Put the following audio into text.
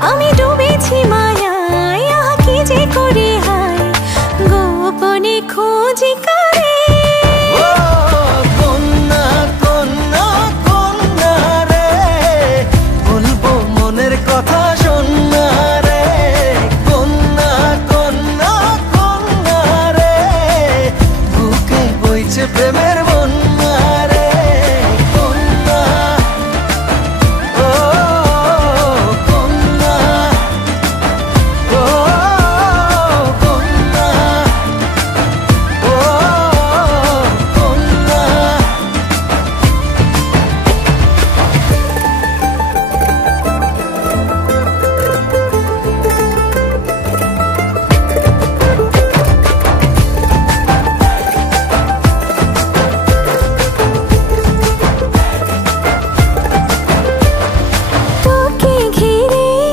আমি ডুবেছি মায়ায়, আহা কি যে করি হায়, গোপনে খোঁজি কারে। ও কন্যা কন্যা কন্যা রে, বলবো মনের কথা শোন।